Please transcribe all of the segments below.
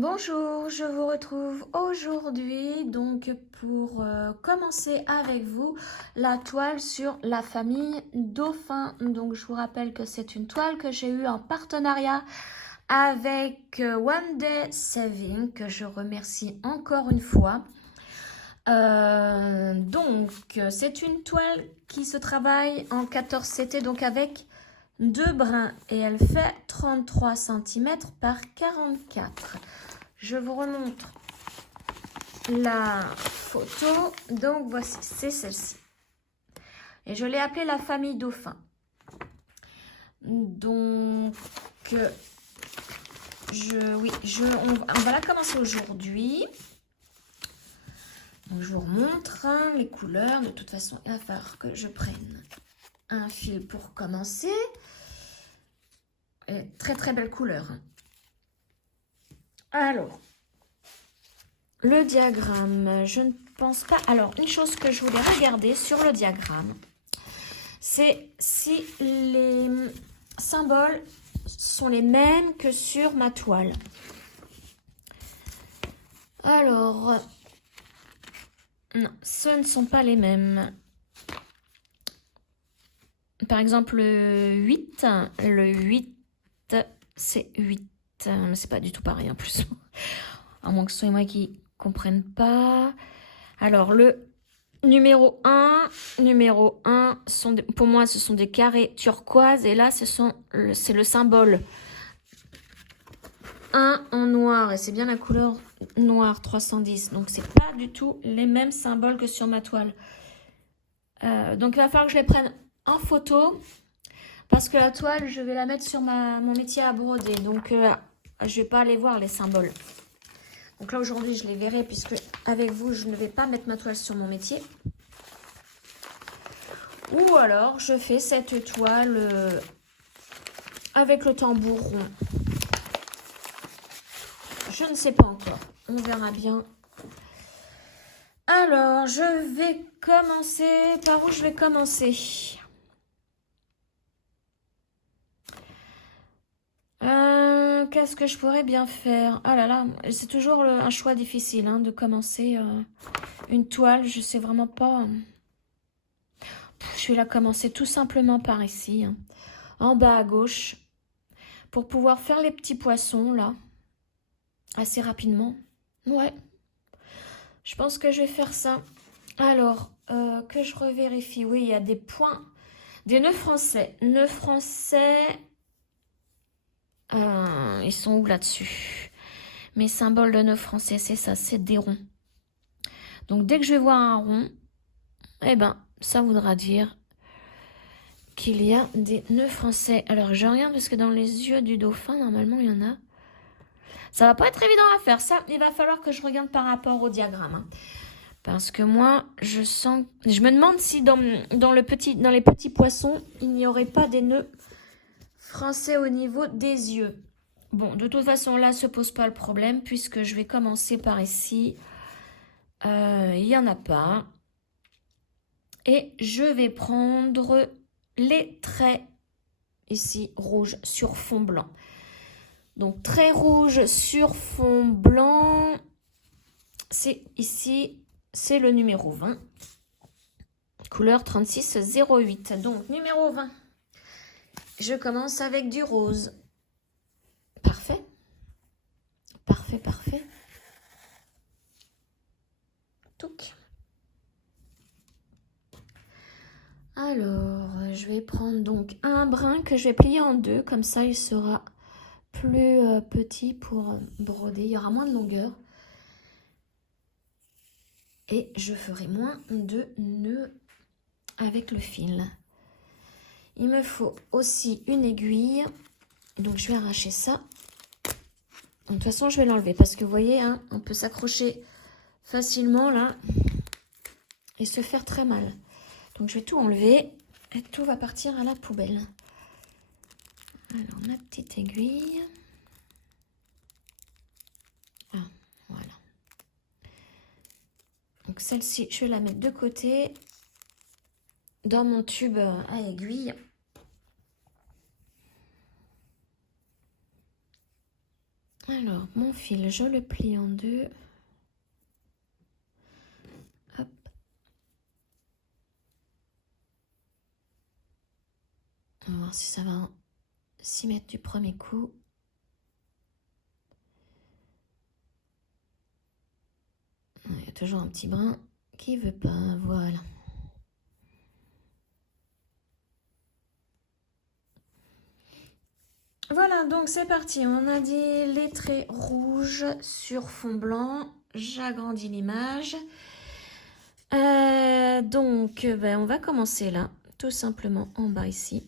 Bonjour, je vous retrouve aujourd'hui donc pour commencer avec vous la toile sur la famille Dauphin. Donc je vous rappelle que c'est une toile que j'ai eue en partenariat avec One Day Saving, que je remercie encore une fois. C'est une toile qui se travaille en 14 CT, donc avec deux brins, et elle fait 33 cm par 44. Je vous remontre la photo. Donc voici, c'est celle-ci. Et je l'ai appelée la famille Dauphin. Donc, on va la commencer aujourd'hui. Donc, je vous remontre les couleurs. De toute façon, il va falloir que je prenne un fil pour commencer. Et très très belle couleur. Alors, le diagramme, je ne pense pas... Alors, une chose que je voulais regarder sur le diagramme, c'est si les symboles sont les mêmes que sur ma toile. Alors, non, ce ne sont pas les mêmes. Par exemple, le 8, c'est 8. C'est pas du tout pareil en plus. À moins que ce soit moi qui ne comprenne pas. Alors, le numéro 1, pour moi, ce sont des carrés turquoise. Et là, c'est le symbole 1 en noir. Et c'est bien la couleur noire 310. Donc, c'est pas du tout les mêmes symboles que sur ma toile. Donc, il va falloir que je les prenne en photo. Parce que la toile, je vais la mettre sur mon métier à broder. Donc, je vais pas aller voir les symboles. Donc là, aujourd'hui, je les verrai puisque avec vous, je ne vais pas mettre ma toile sur mon métier. Ou alors, je fais cette toile avec le tambour rond. Je ne sais pas encore. On verra bien. Alors, je vais commencer. Par où je vais commencer? Qu'est-ce que je pourrais bien faire? Ah là là, c'est toujours un choix difficile hein, de commencer une toile. Je sais vraiment pas. Je vais la commencer tout simplement par ici, hein, en bas à gauche, pour pouvoir faire les petits poissons là, assez rapidement. Ouais, je pense que je vais faire ça. Alors, que je revérifie. Oui, il y a des points, des nœuds français. Nœuds français, ils sont où là-dessus? Mes symboles de nœuds français, c'est ça, c'est des ronds. Donc, dès que je vais voir un rond, eh ben, ça voudra dire qu'il y a des nœuds français. Alors, je regarde parce que dans les yeux du dauphin, normalement, il y en a. Ça va pas être évident à faire. Ça, il va falloir que je regarde par rapport au diagramme. Hein. Parce que moi, je sens... Je me demande si dans les petits poissons, il n'y aurait pas des nœuds français au niveau des yeux. Bon, de toute façon, là, se pose pas le problème puisque je vais commencer par ici. Il n'y en a pas. Et je vais prendre les traits ici rouges sur fond blanc. Donc, trait rouge sur fond blanc, c'est ici, c'est le numéro 20. Couleur 3608. Donc, numéro 20. Je commence avec du rose. Parfait. Parfait, parfait. Touc. Alors, je vais prendre donc un brin que je vais plier en deux. Comme ça, il sera plus petit pour broder. Il y aura moins de longueur. Et je ferai moins de nœuds avec le fil. Il me faut aussi une aiguille. Donc, je vais arracher ça. De toute façon, je vais l'enlever parce que vous voyez, hein, on peut s'accrocher facilement là et se faire très mal. Donc, je vais tout enlever et tout va partir à la poubelle. Alors, ma petite aiguille. Ah, voilà. Donc, celle-ci, je vais la mettre de côté dans mon tube à aiguille. Alors, mon fil, je le plie en deux. Hop. On va voir si ça va s'y mettre du premier coup. Il y a toujours un petit brin qui veut pas, voilà. Voilà, donc c'est parti. On a dit les traits rouges sur fond blanc. J'agrandis l'image. Donc, on va commencer là, tout simplement en bas ici.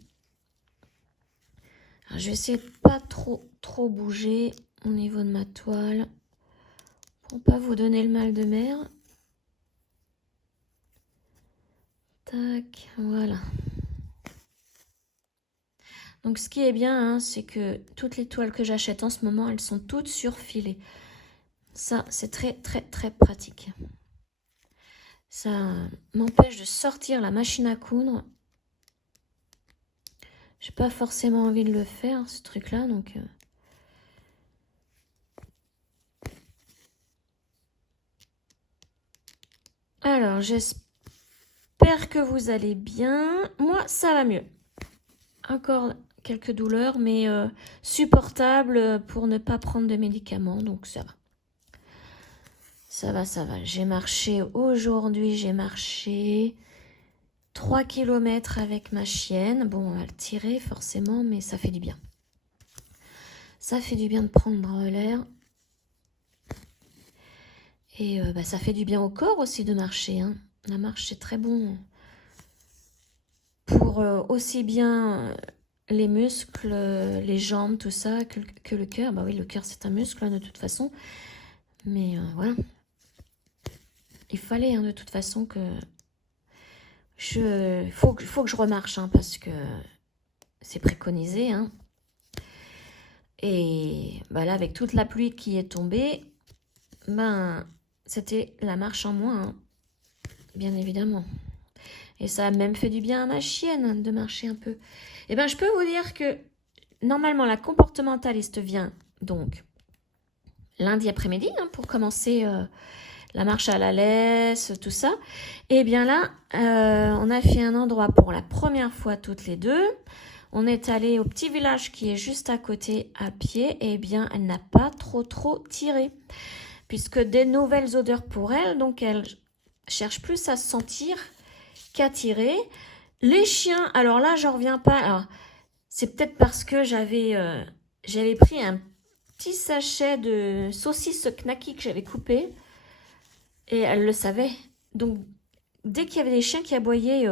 Alors, je vais essayer de pas trop bouger au niveau de ma toile pour pas vous donner le mal de mer. Tac, voilà. Donc ce qui est bien, hein, c'est que toutes les toiles que j'achète en ce moment, elles sont toutes surfilées. Ça, c'est très pratique. Ça m'empêche de sortir la machine à coudre. J'ai pas forcément envie de le faire, ce truc-là, donc... Alors, j'espère que vous allez bien. Moi, ça va mieux. Encore quelques douleurs, mais supportables pour ne pas prendre de médicaments, donc ça va. Ça va. J'ai marché aujourd'hui, j'ai marché 3 km avec ma chienne. Bon, on va le tirer forcément, mais ça fait du bien. Ça fait du bien de prendre l'air. Et ça fait du bien au corps aussi de marcher, hein. La marche, c'est très bon pour aussi bien les muscles, les jambes, tout ça, que le cœur. Bah oui, le cœur, c'est un muscle, hein, de toute façon. Mais voilà. Il fallait, hein, de toute façon, que... Faut que je remarche, hein, parce que c'est préconisé, hein. Et là, avec toute la pluie qui est tombée, c'était la marche en moins, hein, bien évidemment. Et ça a même fait du bien à ma chienne de marcher un peu. Et je peux vous dire que normalement, la comportementaliste vient donc lundi après-midi, hein, pour commencer la marche à la laisse, tout ça. Et bien là, on a fait un endroit pour la première fois toutes les deux. On est allé au petit village qui est juste à côté à pied. Et bien, elle n'a pas trop tiré. Puisque des nouvelles odeurs pour elle, donc elle cherche plus à se sentir qu'à tirer. Les chiens, alors là, j'en reviens pas. Alors, c'est peut-être parce que j'avais pris un petit sachet de saucisses knacky que j'avais coupé. Et elle le savait. Donc, dès qu'il y avait des chiens qui aboyaient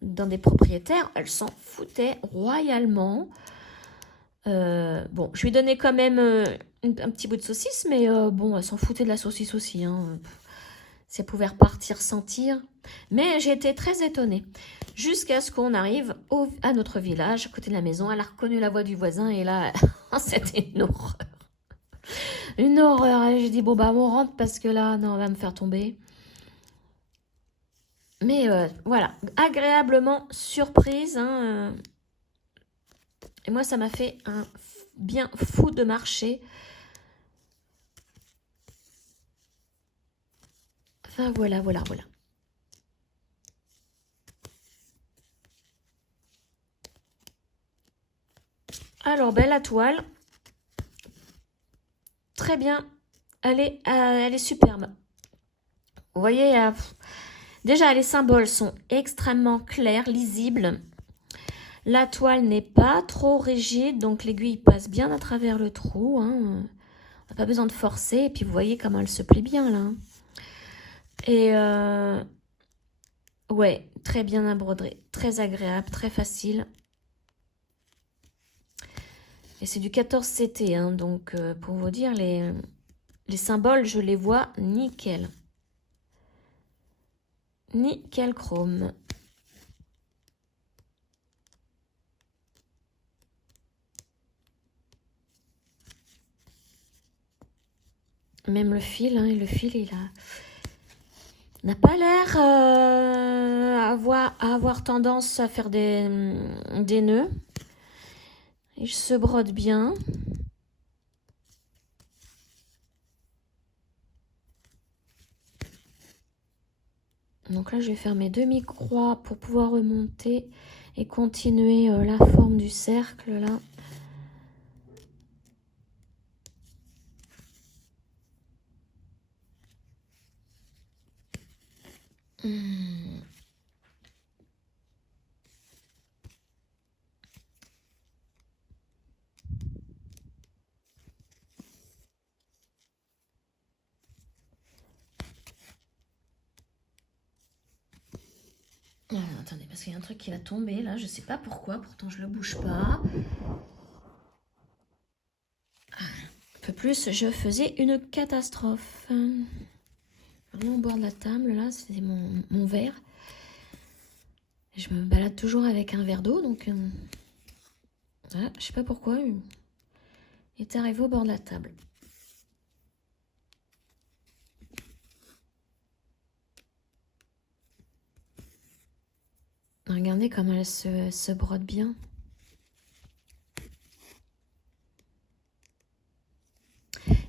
dans des propriétaires, elle s'en foutait royalement. Bon, je lui donnais quand même un petit bout de saucisse, mais bon, elle s'en foutait de la saucisse aussi, hein. Si elle pouvait repartir sans tir. Mais j'ai été très étonnée. Jusqu'à ce qu'on arrive à notre village, à côté de la maison. Elle a reconnu la voix du voisin et là, c'était une horreur. Une horreur. Et j'ai dit, bon, on rentre parce que là, non, on va me faire tomber. Mais voilà, agréablement surprise, hein. Et moi, ça m'a fait un bien fou de marcher. Enfin, voilà. Alors, la toile, très bien, elle est superbe. Vous voyez, déjà, les symboles sont extrêmement clairs, lisibles. La toile n'est pas trop rigide, donc l'aiguille passe bien à travers le trou, hein. On n'a pas besoin de forcer. Et puis, vous voyez comment elle se plie bien, là. Et ouais, très bien à broder, très agréable, très facile. Et c'est du 14 CT, hein, donc pour vous dire, les symboles, je les vois nickel. Nickel chrome. Même le fil, hein, il n'a pas l'air à avoir tendance à faire des nœuds. Il se brode bien. Donc là, je vais faire mes demi-croix pour pouvoir remonter et continuer la forme du cercle, là. Alors, attendez, parce qu'il y a un truc qui va tomber là, je sais pas pourquoi, pourtant je le bouge pas. Un peu plus, je faisais une catastrophe. Rien au bord de la table, là, c'est mon verre. Je me balade toujours avec un verre d'eau, donc voilà, je sais pas pourquoi, il est arrivé au bord de la table. Regardez comment elle se brode bien.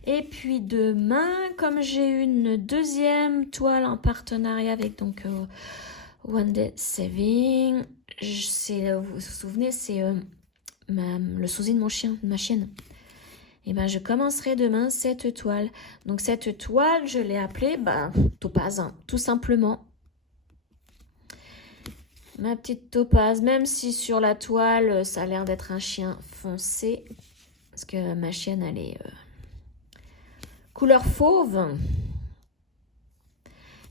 Et puis demain, comme j'ai une deuxième toile en partenariat avec donc One Day Saving, vous vous souvenez, c'est le sosie de mon chien, de ma chienne. Et ben je commencerai demain cette toile. Donc cette toile, je l'ai appelée Topaz, hein, tout simplement. Ma petite Topaz, même si sur la toile, ça a l'air d'être un chien foncé. Parce que ma chienne, elle est couleur fauve.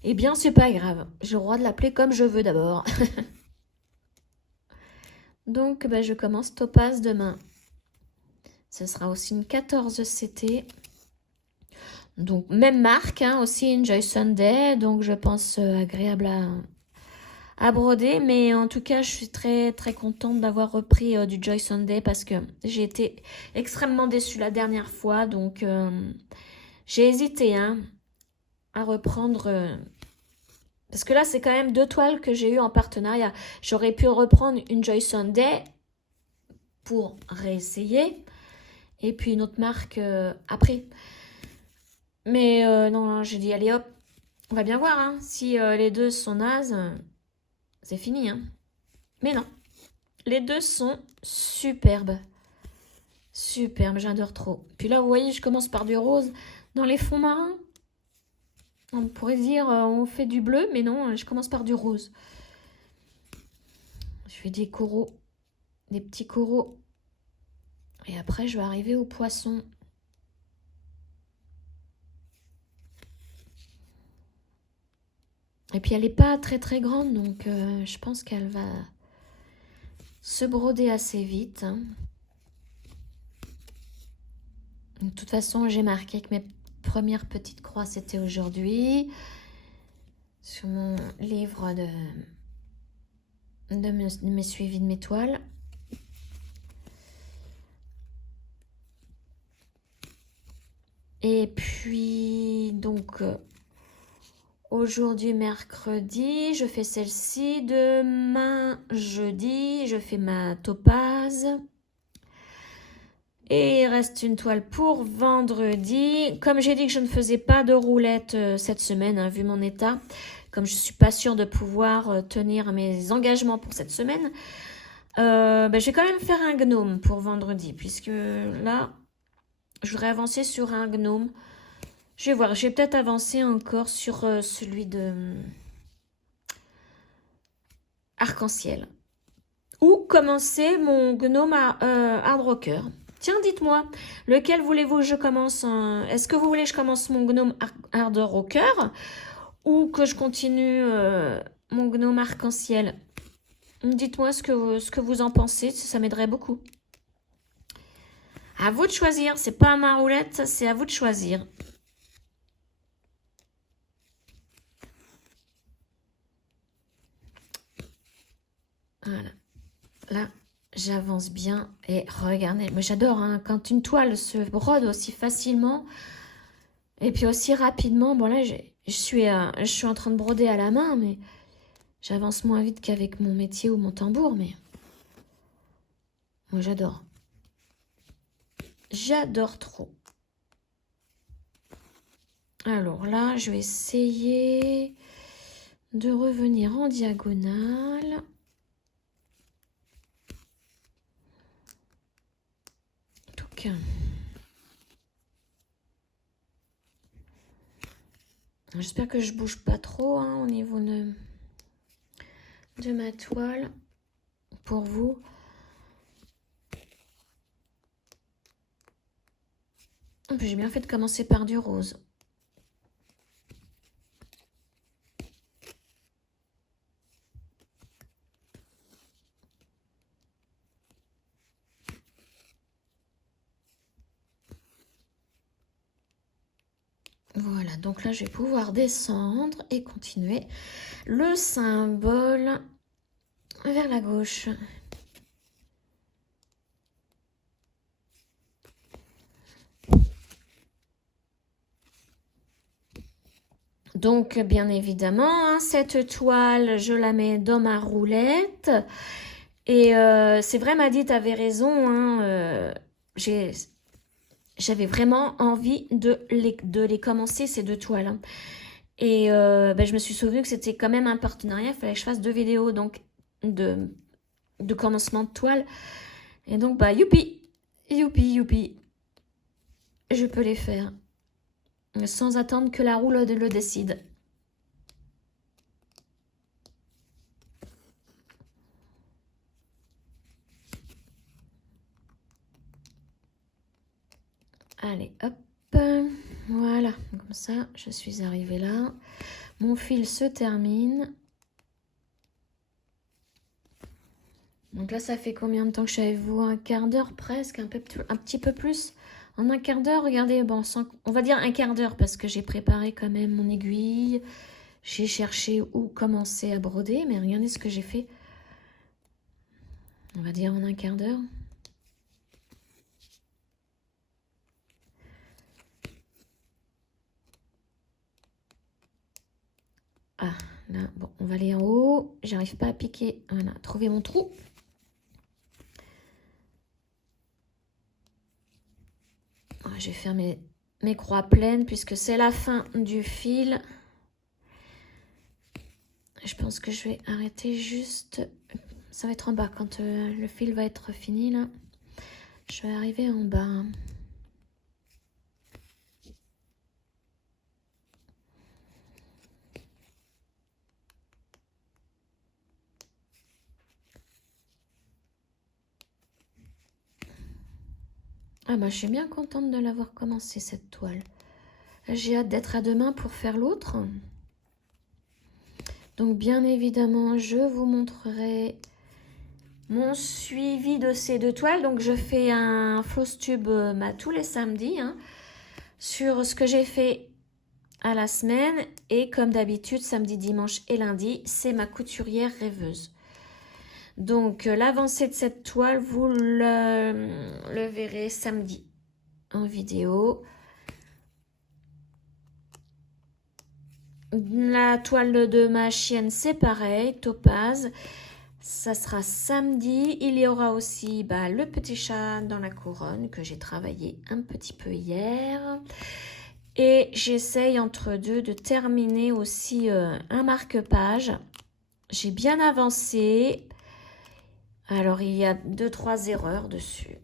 Eh bien, c'est pas grave. J'ai le droit de l'appeler comme je veux d'abord. Donc, je commence Topaz demain. Ce sera aussi une 14 CT. Donc, même marque, hein, aussi Enjoy Sunday. Donc, je pense agréable à broder. Mais en tout cas, je suis très, très contente d'avoir repris du Joy Sunday parce que j'ai été extrêmement déçue la dernière fois. Donc, j'ai hésité à reprendre... parce que là, c'est quand même 2 toiles que j'ai eues en partenariat. J'aurais pu reprendre une Joy Sunday pour réessayer. Et puis une autre marque après. Mais non, j'ai dit, allez hop, on va bien voir. Hein. Si les deux sont nazes, c'est fini. Hein. Mais non, les deux sont superbes. Superbes, j'adore trop. Puis là, vous voyez, je commence par du rose dans les fonds marins. On pourrait dire, on fait du bleu, mais non, je commence par du rose. Je fais des coraux, des petits coraux. Et après, je vais arriver au poisson. Et puis, elle n'est pas très très grande, donc je pense qu'elle va se broder assez vite. Hein. De toute façon, j'ai marqué que mes premières petites croix, c'était aujourd'hui. Sur mon livre de mes suivis de mes toiles. Et puis, donc, aujourd'hui, mercredi, je fais celle-ci. Demain, jeudi, je fais ma topaz. Et il reste une toile pour vendredi. Comme j'ai dit que je ne faisais pas de roulette cette semaine, hein, vu mon état, comme je ne suis pas sûre de pouvoir tenir mes engagements pour cette semaine, je vais quand même faire un gnome pour vendredi, puisque là, je voudrais avancer sur un gnome. Je vais voir, je vais peut-être avancer encore sur celui de arc-en-ciel. Ou commencer mon gnome hard rocker. Tiens, dites-moi, lequel voulez-vous que je commence? Est-ce que vous voulez que je commence mon gnome hard rocker ou que je continue mon gnome arc-en-ciel? Dites-moi ce que vous en pensez, ça m'aiderait beaucoup. À vous de choisir, c'est pas à ma roulette, c'est à vous de choisir. Voilà, là, j'avance bien et regardez, mais j'adore quand une toile se brode aussi facilement et puis aussi rapidement. Bon là, je suis en train de broder à la main, mais j'avance moins vite qu'avec mon métier ou mon tambour, mais moi j'adore. J'adore trop. Alors là, je vais essayer de revenir en diagonale. Donc, j'espère que je bouge pas trop au niveau de ma toile pour vous. J'ai bien fait de commencer par du rose. Voilà, donc là, je vais pouvoir descendre et continuer le symbole vers la gauche. Donc, bien évidemment, cette toile, je la mets dans ma roulette. Et c'est vrai, Maddy, tu avais raison. J'avais vraiment envie de les commencer, ces 2 toiles. Et je me suis souvenu que c'était quand même un partenariat. Il fallait que je fasse 2 vidéos donc, de commencement de toile. Et donc, youpi, youpi, youpi. Je peux les faire. Sans attendre que la roue le décide. Allez, hop. Voilà, comme ça, je suis arrivée là. Mon fil se termine. Donc là, ça fait combien de temps que je suis avec vous? Un quart d'heure presque, un petit peu plus. En un quart d'heure, regardez, bon, on va dire un quart d'heure parce que j'ai préparé quand même mon aiguille. J'ai cherché où commencer à broder, mais regardez ce que j'ai fait. On va dire en un quart d'heure. Ah, là, bon, on va aller en haut. J'arrive pas à piquer. Voilà, trouver mon trou. Je vais faire mes croix pleines puisque c'est la fin du fil. Je pense que je vais arrêter juste... Ça va être en bas quand le fil va être fini là. Je vais arriver en bas. Ah je suis bien contente de l'avoir commencé cette toile. J'ai hâte d'être à demain pour faire l'autre. Donc bien évidemment, je vous montrerai mon suivi de ces 2 toiles. Donc je fais un floss tube tous les samedis sur ce que j'ai fait à la semaine. Et comme d'habitude, samedi, dimanche et lundi, c'est ma couturière rêveuse. Donc l'avancée de cette toile, vous le verrez samedi en vidéo. La toile de ma chienne, c'est pareil, Topaz. Ça sera samedi. Il y aura aussi le petit chat dans la couronne que j'ai travaillé un petit peu hier. Et j'essaye entre deux de terminer aussi un marque-page. J'ai bien avancé. Alors, il y a 2-3 erreurs dessus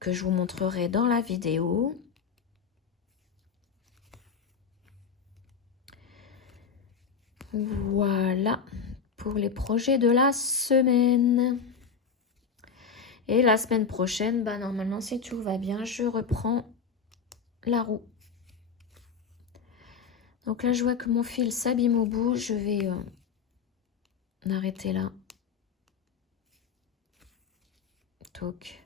que je vous montrerai dans la vidéo. Voilà pour les projets de la semaine. Et la semaine prochaine, normalement, si tout va bien, je reprends la roue. Donc là, je vois que mon fil s'abîme au bout. Je vais arrêter là. Donc,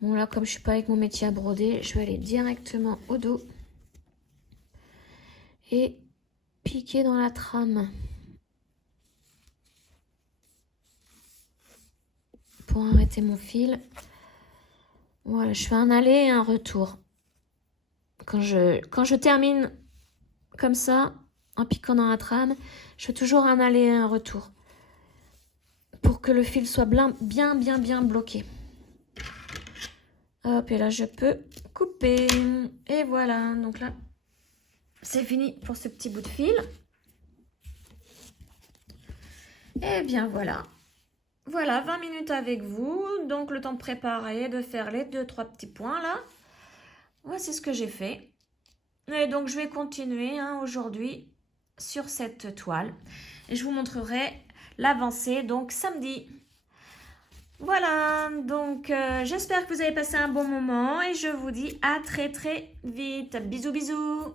bon là, comme je suis pas avec mon métier à broder, je vais aller directement au dos et piquer dans la trame pour arrêter mon fil. Voilà, je fais un aller et un retour. Quand je termine comme ça, en piquant dans la trame, je fais toujours un aller et un retour pour que le fil soit bien bloqué. Hop, et là, je peux couper. Et voilà, donc là, c'est fini pour ce petit bout de fil. Et bien voilà. Voilà, 20 minutes avec vous. Donc le temps de préparer, de faire les 2-3 petits points là. Voici ce que j'ai fait. Et donc je vais continuer aujourd'hui sur cette toile. Et je vous montrerai l'avancée donc samedi. Voilà, donc j'espère que vous avez passé un bon moment et je vous dis à très très vite. Bisous bisous.